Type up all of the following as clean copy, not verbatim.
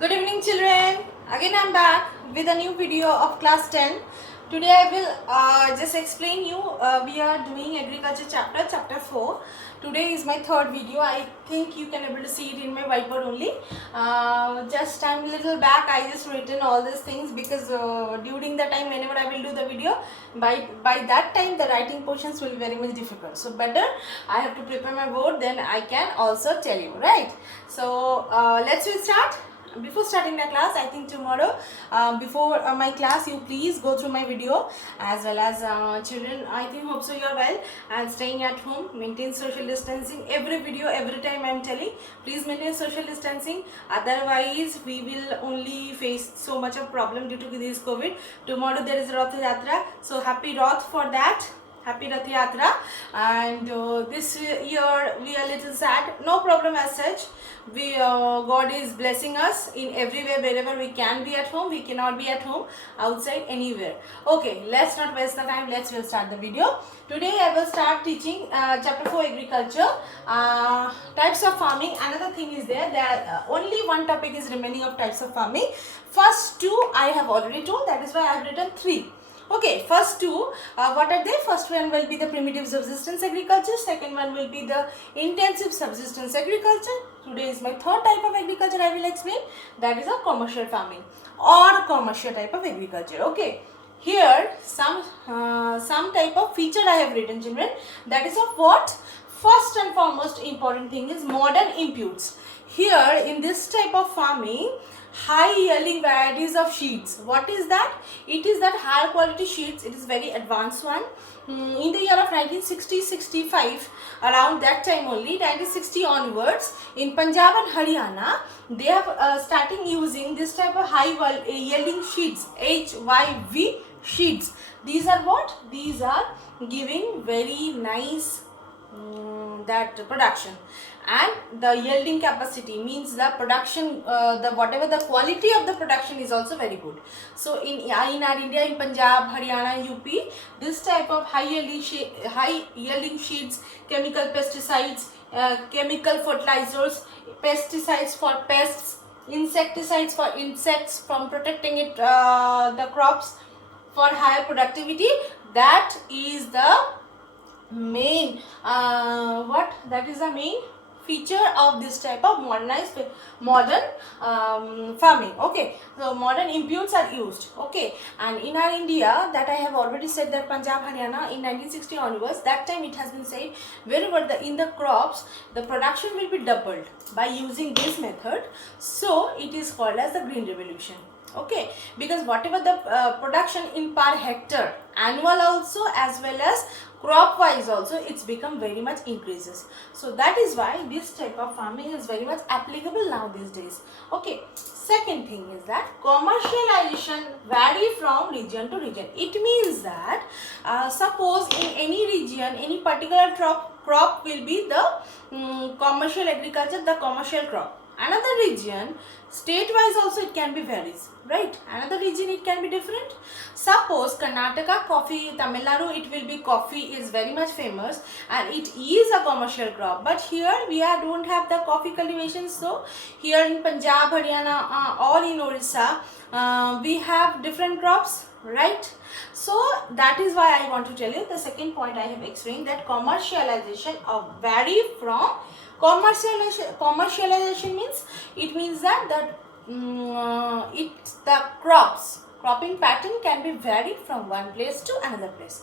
Good evening children. Again I'm back with a new video of class 10. Today I will just explain you we are doing agriculture chapter 4. Today is my third video. I think you can able to see it in my whiteboard only. Just I'm a little back. I just written all these things because during the time whenever I will do the video, by that time the writing portions will be very much difficult. So better I have to prepare my board, then I can also tell you, right? So let's start. Before starting the class, I think tomorrow before my class you please go through my video, as well as children, I think hope so you are well and staying at home, maintain social distancing. Every video, every time I am telling, please maintain social distancing, otherwise we will only face so much of problem due to this COVID. Tomorrow there is Rath Yatra, so happy Rath for that. Happy Rath Yatra. And this year we are little sad, no problem as such. We God is blessing us in everywhere. Wherever we can be at home, we cannot be at home outside anywhere. Okay, let's not waste the time. Let's will start the video. Today I will start teaching chapter 4 agriculture, types of farming. Another thing is there that only one topic is remaining of types of farming. First two I have already told, that is why I have written 3. Okay, first two, what are they? First one will be the primitive subsistence agriculture. Second one will be the intensive subsistence agriculture. Today is my third type of agriculture I will explain. That is a commercial farming or commercial type of agriculture. Okay, here some type of feature I have written, children. That is of what? First and foremost important thing is modern inputs. Here in this type of farming, high yielding varieties of seeds. What is that? It is that higher quality seeds. It is very advanced one. In the year of 1960-65, around that time only, 1960 onwards, in Punjab and Haryana, they have starting using this type of high yielding seeds, HYV seeds. These are what? These are giving very nice that production, and the yielding capacity means the production, the whatever the quality of the production is also very good. So in our India, in Punjab, Haryana, UP, this type of high yielding seeds, chemical pesticides, chemical fertilizers, pesticides for pests, insecticides for insects, from protecting it the crops for higher productivity. That is the main that is the main feature of this type of modern farming. Okay, so modern inputs are used. Okay, and in our India, that I have already said, that Punjab, Haryana in 1960 onwards, that time it has been said wherever in the crops the production will be doubled by using this method, so it is called as the green revolution. Okay, because whatever the production in per hectare, annual also as well as crop wise also, it's become very much increases. So that is why this type of farming is very much applicable now these days. Okay, second thing is that commercialization vary from region to region. It means that suppose in any region, any particular crop will be the commercial agriculture, the commercial crop. Another region, state wise also it can be varies, right? Another region it can be different. Suppose Karnataka coffee, Tamil Nadu it will be coffee is very much famous and it is a commercial crop, but here we don't have the coffee cultivation. So here in Punjab, Haryana or in Orissa we have different crops, right? So that is why I want to tell you the second point I have explained, that commercialization vary from commercialization means it means that the cropping pattern can be varied from one place to another place.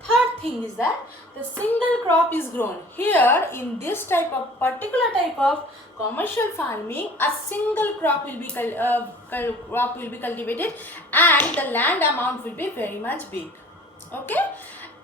Third thing is that the single crop is grown. Here in this particular type of commercial farming, a single crop will be cultivated and the land amount will be very much big. Okay,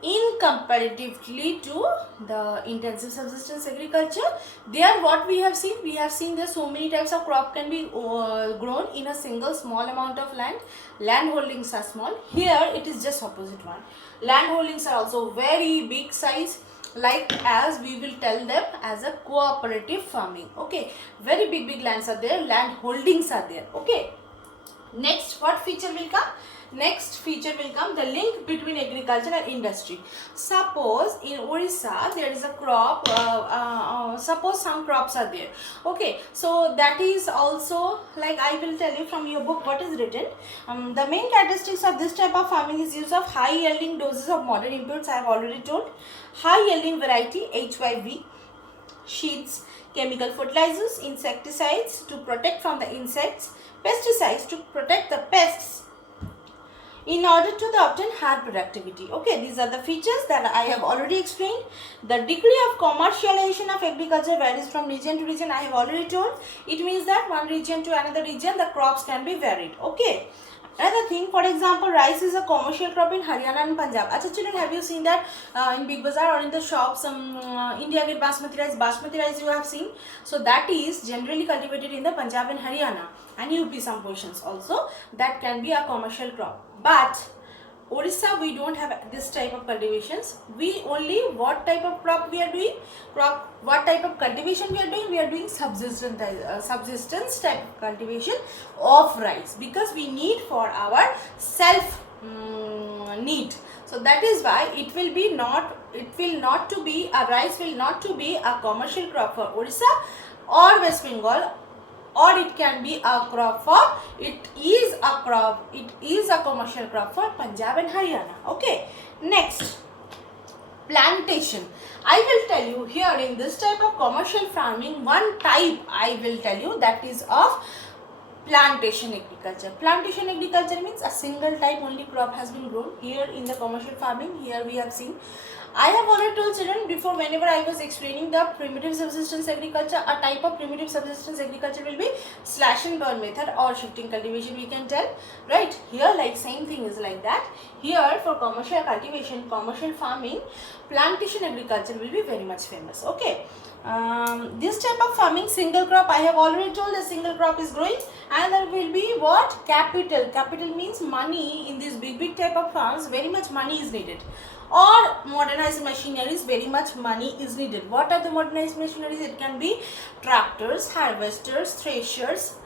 in comparatively to the intensive subsistence agriculture, there what we have seen there so many types of crop can be grown in a single small amount of land. Land holdings are small. Here it is just opposite one. Land holdings are also very big size, like as we will tell them as a cooperative farming. Okay, very big lands are there, land holdings are there. Okay, next what feature will come? Next feature will come the link between agriculture and industry. Suppose in Orissa there is a crop, suppose some crops are there. Okay, so that is also, like I will tell you from your book what is written. The main characteristics of this type of farming is use of high yielding doses of modern inputs. I have already told. High yielding variety HYV, seeds, chemical fertilizers, insecticides to protect from the insects, pesticides to protect the pests in order to obtain higher productivity. Okay, these are the features that I have already explained. The degree of commercialization of agriculture varies from region to region. I have already told. It means that one region to another region the crops can be varied. Okay. Another thing, for example, rice is a commercial crop in Haryana and Punjab. Achha children, have you seen that in Big Bazaar or in the shops, India Gate basmati rice you have seen? So that is generally cultivated in the Punjab and Haryana and UP some portions also. That can be a commercial crop. But Orissa, we don't have this type of cultivations. We only, what type of crop we are doing? What type of cultivation we are doing? We are doing subsistence type of cultivation of rice, because we need for our self need. So that is why it will not to be a rice will not to be a commercial crop for Orissa or West Bengal, or it can be a crop for, it is a commercial crop for Punjab and Haryana. Okay, next, plantation. I will tell you here in this type of commercial farming, one type I will tell you, that is of plantation agriculture. Plantation agriculture means a single type only crop has been grown. Here in the commercial farming, here we have seen, I have already told children before, whenever I was explaining the primitive subsistence agriculture, a type of primitive subsistence agriculture will be slash and burn method or shifting cultivation, we can tell, right? Here like same thing is like that. Here for commercial cultivation, commercial farming, plantation agriculture will be very much famous. Okay. This type of farming, single crop, I have already told a single crop is growing, and there will be what? Capital means money. In these big type of farms, very much money is needed, or modernized machineries, very much money is needed. What are the modernized machineries? It can be tractors, harvesters, threshers,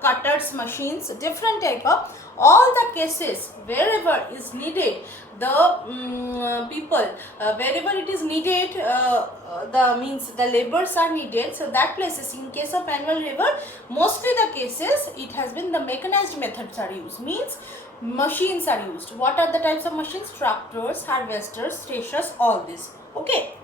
cutters, machines, different type of, all the cases wherever is needed, the people, wherever it is needed, the laborers are needed. So that places, in case of manual labor, mostly the cases it has been the mechanized methods are used, means machines are used. What are the types of machines? Tractors, harvesters, threshers, all this. Okay.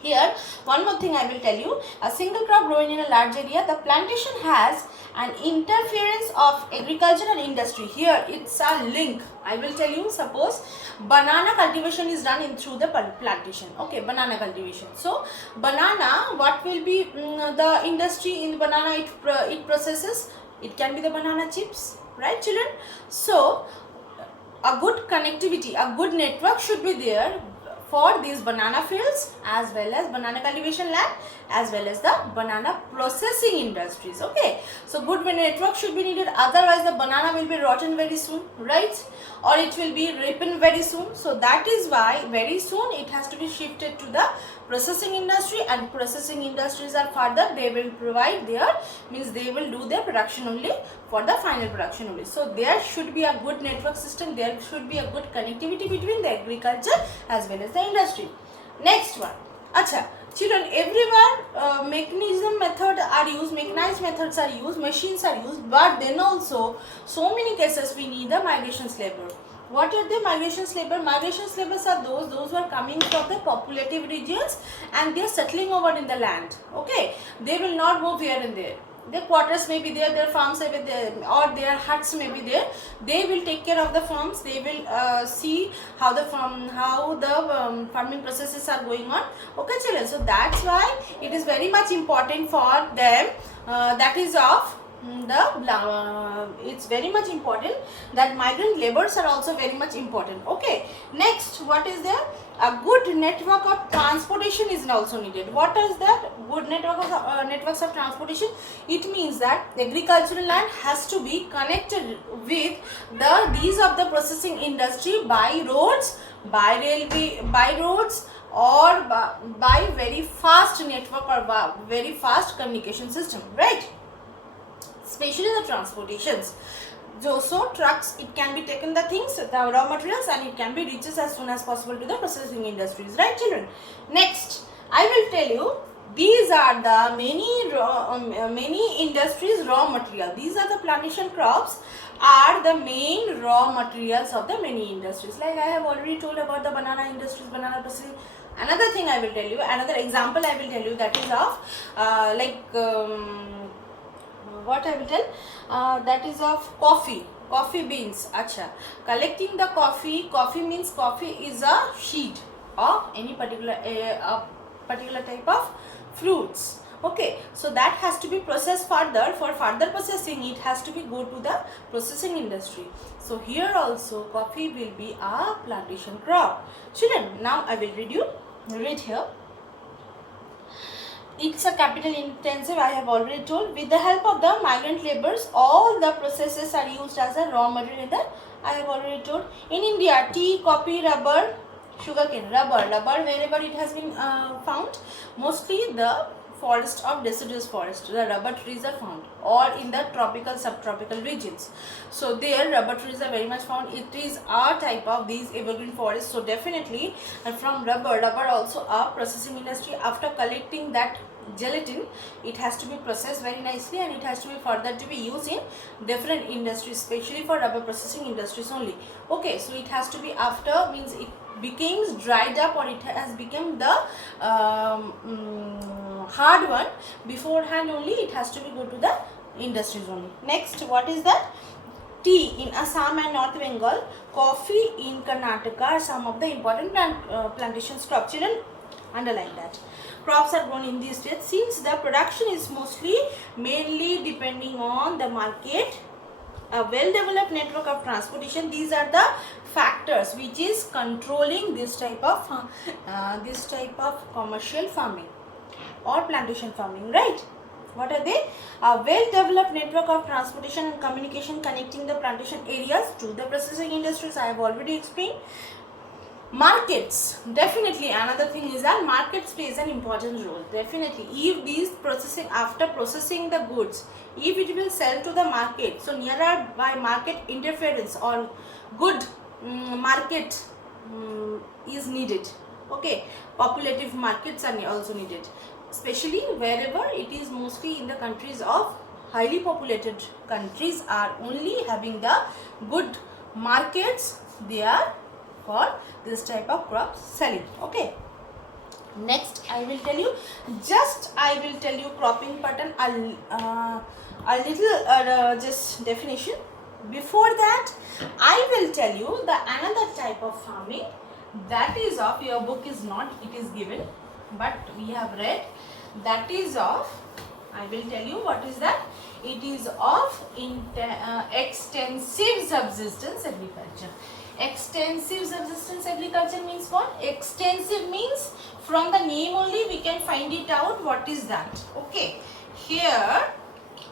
Here, one more thing I will tell you, a single crop growing in a large area, the plantation has an interference of agriculture and industry. Here, it's a link. I will tell you, suppose banana cultivation is done through the plantation. Okay, banana cultivation. So, banana, what will be the industry in the banana it processes? It can be the banana chips, right children? So, a good connectivity, a good network should be there for these banana fields, as well as banana cultivation land, as well as the banana processing industries. Okay, so good network should be needed, otherwise the banana will be rotten very soon, right? Or it will be ripened very soon. So that is why very soon it has to be shifted to the processing industry, and processing industries are further, they will provide their, means they will do their production only for the final production only. So there should be a good network system, there should be a good connectivity between the agriculture as well as the industry. Next one, acha children, everywhere mechanized methods are used, machines are used, but then also so many cases we need the migrations labor. What are the migrations labor? Migrations labors are those who are coming from the populative regions and they are settling over in the land. Okay, they will not move here and there. Their quarters may be there, their farms may be there, or their huts may be there. They will take care of the farms. They will see how the farming processes are going on. Okay, children. So that's why it is very much important for them. That is of it's very much important that migrant laborers are also very much important. Okay, next, what is there? A good network of transportation is also needed. What is that? Good networks of transportation. It means that agricultural land has to be connected with these of the processing industry by roads, by railway, by roads, or by very fast network or by very fast communication system, right? Especially the transportations. So trucks, it can be taken the things, the raw materials, and it can be reaches as soon as possible to the processing industries, right children? Next, I will tell you, these are the many industries raw material. These are the plantation crops are the main raw materials of the many industries. Like I have already told about the banana industries, banana processing. Another thing I will tell you, another example I will tell you, that is of what I will tell, that is of coffee beans. Acha, collecting the coffee means coffee is a sheet of any particular type of fruits. Okay, so that has to be processed further. For further processing, it has to be go to the processing industry. So here also coffee will be a plantation crop. Children, now I will read here. It's a capital intensive, I have already told. With the help of the migrant laborers, all the processes are used as a raw material in the, I have already told. In India, tea, coffee, rubber, sugarcane, rubber wherever it has been found, mostly the forest of deciduous forest, the rubber trees are found, or in the tropical subtropical regions. So there rubber trees are very much found. It is a type of these evergreen forests. So definitely from rubber also a processing industry, after collecting that gelatin, it has to be processed very nicely, and it has to be further to be used in different industries, especially for rubber processing industries only. Okay, so it has to be after, means it becomes dried up, or it has become the hard one. Beforehand only it has to be go to the industries only. Next, what is that? Tea in Assam and North Bengal, coffee in Karnataka are some of the important plantations crop. Children, underline that. Crops are grown in these states. Since the production is mainly depending on the market, a well-developed network of transportation, these are the factors which is controlling this type of commercial farming or plantation farming, right? What are they? A well-developed network of transportation and communication connecting the plantation areas to the processing industries. I have already explained. Markets, definitely another thing is that markets plays an important role. Definitely, if these processing, after processing the goods, if it will sell to the market, so nearer by market interference or good market is needed. Okay, populative markets are also needed, especially wherever it is mostly in the countries of highly populated countries are only having the good markets. They are for this type of crop selling. Okay, next I will tell you, cropping pattern, a little just definition. Before that, I will tell you the another type of farming, that is of, your book is not, it is given, but we have read, that is of, I will tell you what is that. It is of extensive subsistence agriculture. Extensive subsistence agriculture means what? Extensive means from the name only we can find it out what is that. Okay, here,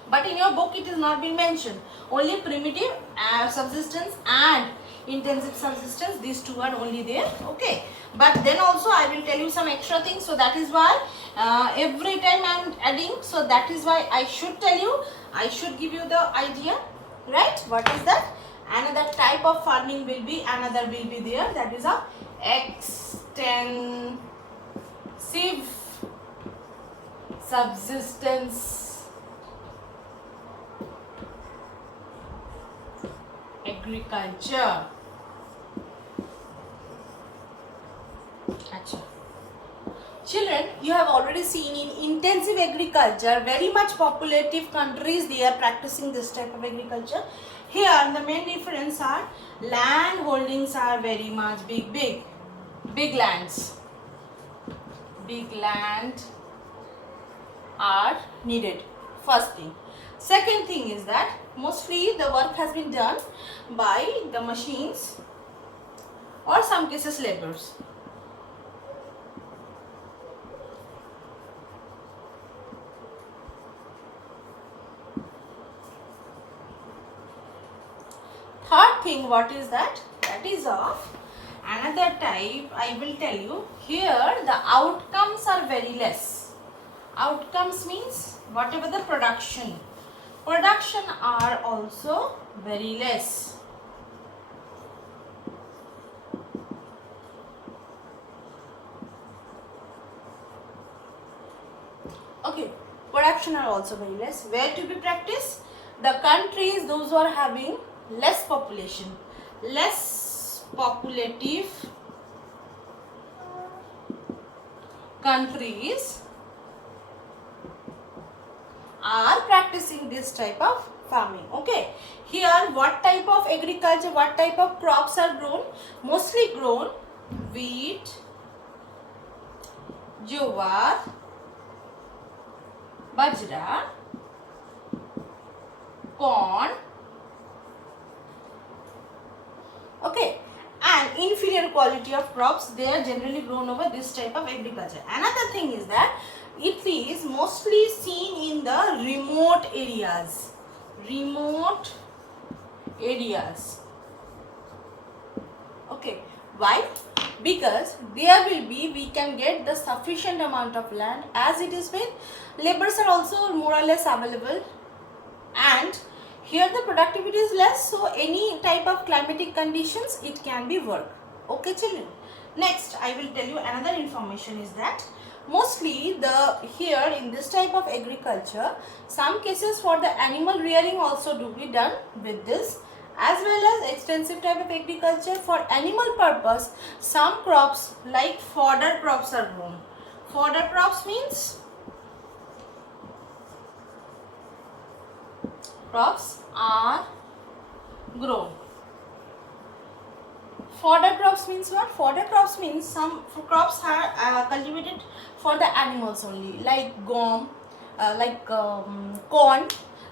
but in your book it is not been mentioned. Only primitive subsistence and intensive subsistence, these two are only there. Okay, but then also I will tell you some extra things, so that is why every time I am adding, so that is why I should tell you, I should give you the idea, right? What is that? Another type of farming will be, another will be there, that is a extensive subsistence agriculture. Achha. Children, you have already seen in intensive agriculture, very much populative countries, they are practicing this type of agriculture. Here the main difference are land holdings are very much big lands. Big land are needed, first thing. Second thing is that mostly the work has been done by the machines or some cases laborers. Third thing, what is that? That is of another type, I will tell you. Here the outcomes are very less. Outcomes means whatever the production production are also very less. Okay, production are also very less. Where to be practiced? The countries those who are having less population, less populative countries are practicing this type of farming. Okay, here what type of agriculture, what type of crops are grown? Mostly grown wheat, jowar, bajra, corn, okay, and inferior quality of crops, they are generally grown over this type of agriculture. Another thing is that it is mostly seen in the remote areas. Okay, why? Because there will be, we can get the sufficient amount of land, as it is with laborers are also more or less available, and here the productivity is less, so any type of climatic conditions it can be work. Okay children, next I will tell you another information is that mostly here in this type of agriculture, some cases for the animal rearing also do be done with this, as well as extensive type of agriculture for animal purpose. Some crops like fodder crops are grown. Fodder crops means crops are grown. Fodder crops means what? Fodder crops means some crops are cultivated for the animals only, like gum, corn,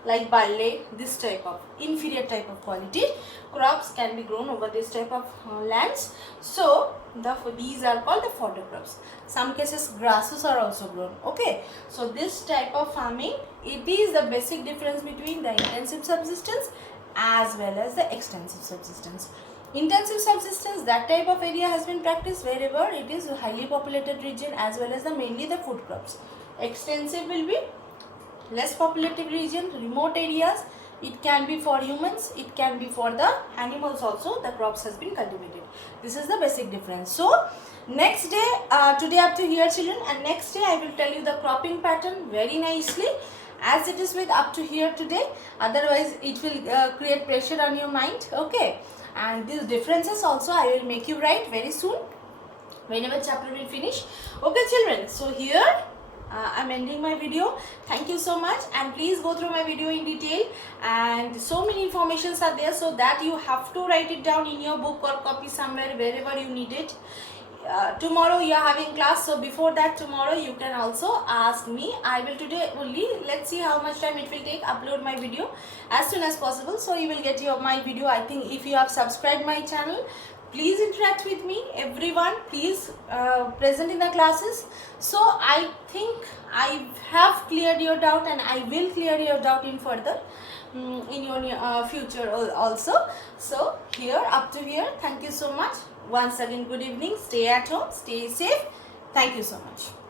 like barley. This type of inferior type of quality crops can be grown over this type of lands. So these are called the fodder crops. Some cases grasses are also grown. Okay, so this type of farming, it is the basic difference between the intensive subsistence as well as the extensive subsistence. Intensive subsistence, that type of area has been practiced wherever it is a highly populated region, as well as mainly the food crops. Extensive will be less populated region, remote areas. It can be for humans, it can be for the animals also, the crops has been cultivated. This is the basic difference. So next day, today up to here children, and next day I will tell you the cropping pattern very nicely, as it is with up to here today. Otherwise it will create pressure on your mind. Okay, and these differences also I will make you write very soon whenever chapter will finish. Okay children, so here I'm ending my video. Thank you so much, and please go through my video in detail, and so many informations are there, so that you have to write it down in your book or copy somewhere wherever you need it. Tomorrow you are having class, so before that tomorrow you can also ask me. I will today only, let's see how much time it will take, upload my video as soon as possible, so you will get my video. I think if you have subscribed my channel, please interact with me, everyone, please present in the classes. So I think I have cleared your doubt, and I will clear your doubt in further in your future also. So here up to here, thank you so much. Once again, good evening. Stay at home, stay safe. Thank you so much.